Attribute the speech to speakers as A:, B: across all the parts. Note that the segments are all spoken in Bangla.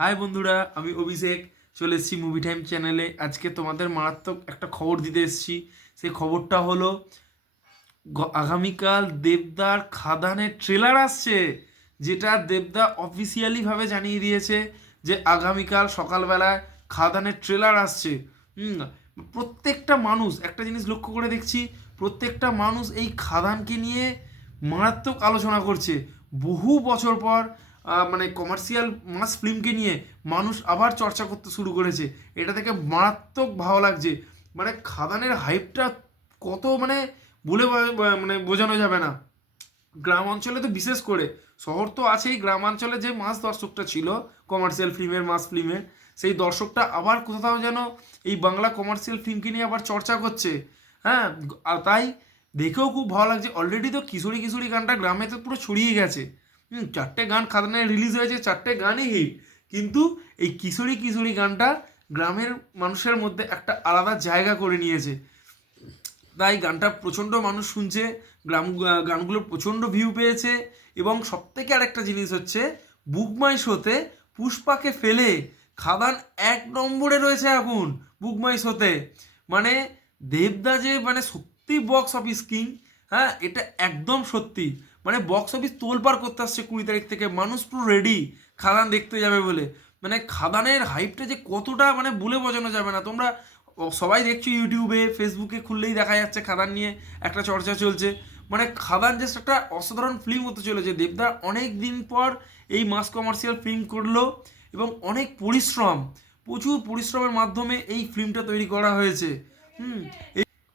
A: হাই বন্ধুরা, আমি অভিষেক। চলে এসেছি মুভি টাইম চ্যানেলে আজকে তোমাদের মারাত্মক একটা খবর দিতে এসেছি। সেই খবরটা হলো আগামীকাল দেবদার খাদানের ট্রেলার আসছে, যেটা দেবদা অফিসিয়ালিভাবে জানিয়ে দিয়েছে যে আগামীকাল সকালবেলায় খাদানের ট্রেলার আসছে। প্রত্যেকটা মানুষ, একটা জিনিস লক্ষ্য করে দেখছি, প্রত্যেকটা মানুষ এই খাদানকে নিয়ে মারাত্মক আলোচনা করছে। বহু বছর পর মানে কমার্শিয়াল মাস ফিল্মকে নিয়ে মানুষ আবার চর্চা করতে শুরু করেছে। এটা থেকে মারাত্মক ভালো লাগছে। মানে খাদানের হাইপটা কত মানে বলে মানে বোঝানো যাবে না। গ্রাম অঞ্চলে তো বিশেষ করে, শহর তো আছেই। গ্রামাঞ্চলে যে মাস দর্শকটা ছিল কমার্শিয়াল ফিল্মের মাস ফিল্মের সেই দর্শকটা আবার কোথাও যেন এই বাংলা কমার্শিয়াল ফিল্মকে নিয়ে আবার চর্চা করছে। হ্যাঁ তাই দেখেও খুব ভালো লাগছে। অলরেডি তো কিশোরী কিশোরী গানটা গ্রামে তো পুরো ছড়িয়ে গেছে। চারটে গান খাদানে রিলিজ হয়েছে, চারটে গানই হিট কিন্তু এই কিশোরী কিশোরী গানটা গ্রামের মানুষের মধ্যে একটা আলাদা জায়গা করে নিয়েছে। তাই গানটা প্রচণ্ড মানুষ শুনছে, গ্রাম গানগুলো প্রচণ্ড ভিউ পেয়েছে এবং সবথেকে আরেকটা জিনিস হচ্ছে বুকমাই শোতে পুষ্পাকে ফেলে খাদান এক নম্বরে রয়েছে এখন বুকমাই শোতে মানে দেবদা যে মানে সত্যি বক্স অফিস কিং হ্যাঁ এটা একদম সত্যি। মানে বক্স অফিস তোলপার করতে আসছে কুড়ি তারিখ থেকে। মানুষ পুরো রেডি খাদান দেখতে যাবে বলে। মানে খাদানের হাইপটা যে কতটা মানে বলে বোঝানো যাবে না। তোমরা সবাই দেখছ ইউটিউবে, ফেসবুকে খুললেই দেখা যাচ্ছে খাদান নিয়ে একটা চর্চা চলছে। মানে খাদান জাস্ট একটা অসাধারণ ফিল্ম হতে চলেছে। দেবদা অনেক দিন পর এই মাস কমার্শিয়াল ফিল্ম করল এবং অনেক পরিশ্রম, প্রচুর পরিশ্রমের মাধ্যমে এই ফিল্মটা তৈরি করা হয়েছে। হুম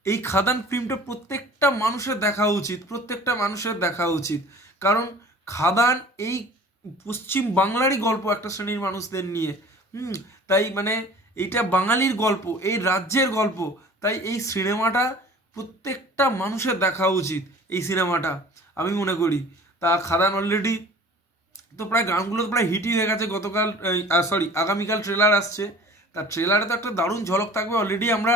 A: এই- খাদান ফিল্মটা প্রত্যেকটা মানুষের দেখা উচিত, প্রত্যেকটা মানুষের দেখা উচিত। কারণ খাদান এই পশ্চিম বাংলারই গল্প একটা শ্রেণির মানুষদের নিয়ে। হুম, তাই মানে এইটা বাঙালির গল্প, এই রাজ্যের গল্প, তাই এই সিনেমাটা প্রত্যেকটা মানুষের দেখা উচিত এই সিনেমাটা, আমি মনে করি। তা খাদান অলরেডি তো প্রায় গানগুলো তো প্রায় হিটই হয়ে গেছে গতকাল সরি আগামীকাল ট্রেলার আসছে। তার ট্রেলারে তো একটা দারুণ ঝলক থাকবে অলরেডি আমরা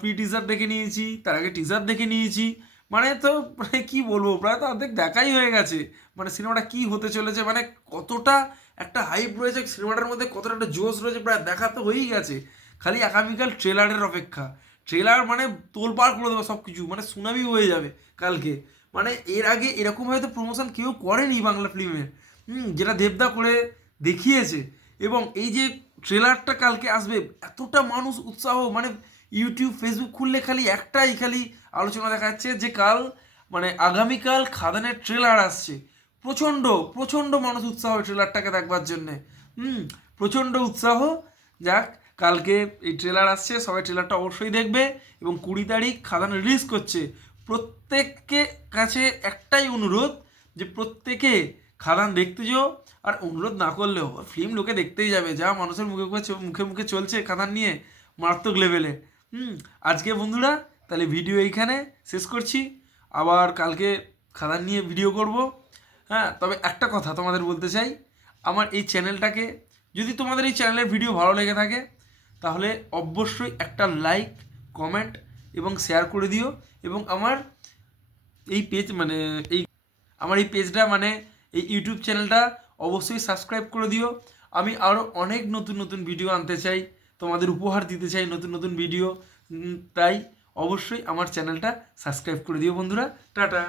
A: প্রি টিজার দেখে নিয়েছি, তার আগে টিজার দেখে নিয়েছি। মানে তো মানে কী বলব, প্রায় তো অর্ধেক দেখাই হয়ে গেছে। মানে সিনেমাটা কী হতে চলেছে মানে কতটা একটা হাইপ রয়েছে সিনেমাটার মধ্যে কতটা একটা জোশ রয়েছে, প্রায় দেখা তো হয়েই গেছে। খালি আগামীকাল ট্রেলারের অপেক্ষা। ট্রেলার মানে তোলপাড় করে দেবে সব কিছু মানে সুনামি হয়ে যাবে কালকে। মানে এর আগে এরকম হয়তো প্রমোশন কেউ করেনি বাংলা ফিল্মের হুম, যেটা দেবদা করে দেখিয়েছে। এবং এই যে ট্রেলারটা কালকে আসবে, এতটা মানুষ উৎসাহ মানে ইউটিউব ফেসবুক খুললে খালি একটাই খালি আলোচনা দেখা যাচ্ছে যে কাল মানে আগামীকাল খাদানের ট্রেলার আসছে। প্রচণ্ড প্রচণ্ড মানুষ উৎসাহ ট্রেলারটাকে দেখবার জন্যে। হুম, প্রচণ্ড উৎসাহ। যাক, কালকে এই ট্রেলার আসছে, সবাই ট্রেলারটা অবশ্যই দেখবে এবং কুড়ি তারিখ খাদান রিলিজ করছে। প্রত্যেককে কাছে একটাই অনুরোধ যে প্রত্যেকে খাদান দেখতে যেও, আর অনুরোধ না করলেও ফিল্ম লোকে দেখতেই যাবে, যা মানুষের মুখে মুখে মুখে মুখে চলছে খাদান নিয়ে, মারাত্মক লেভেলে হুম। আজকে বন্ধুরা, তাহলে ভিডিও এইখানে শেষ করছি। আবার কালকে খাদান নিয়ে ভিডিও করব। হ্যাঁ তবে একটা কথা তোমাদের বলতে চাই। আমার এই চ্যানেলটাকে, যদি তোমাদের এই চ্যানেলের ভিডিও ভালো লেগে থাকে, তাহলে অবশ্যই একটা লাইক, কমেন্ট এবং শেয়ার করে দিও। এবং আমার এই পেজ মানে এই, আমার এই পেজটা মানে এই ইউটিউব চ্যানেলটা অবশ্যই সাবস্ক্রাইব করে দিও। আমি আরও অনেক নতুন নতুন ভিডিও আনতে চাই। তোমাদের উপহার দিতে চাই নতুন নতুন ভিডিও তাই অবশ্যই আমার চ্যানেলটা সাবস্ক্রাইব করে দিও বন্ধুরা। টাটা।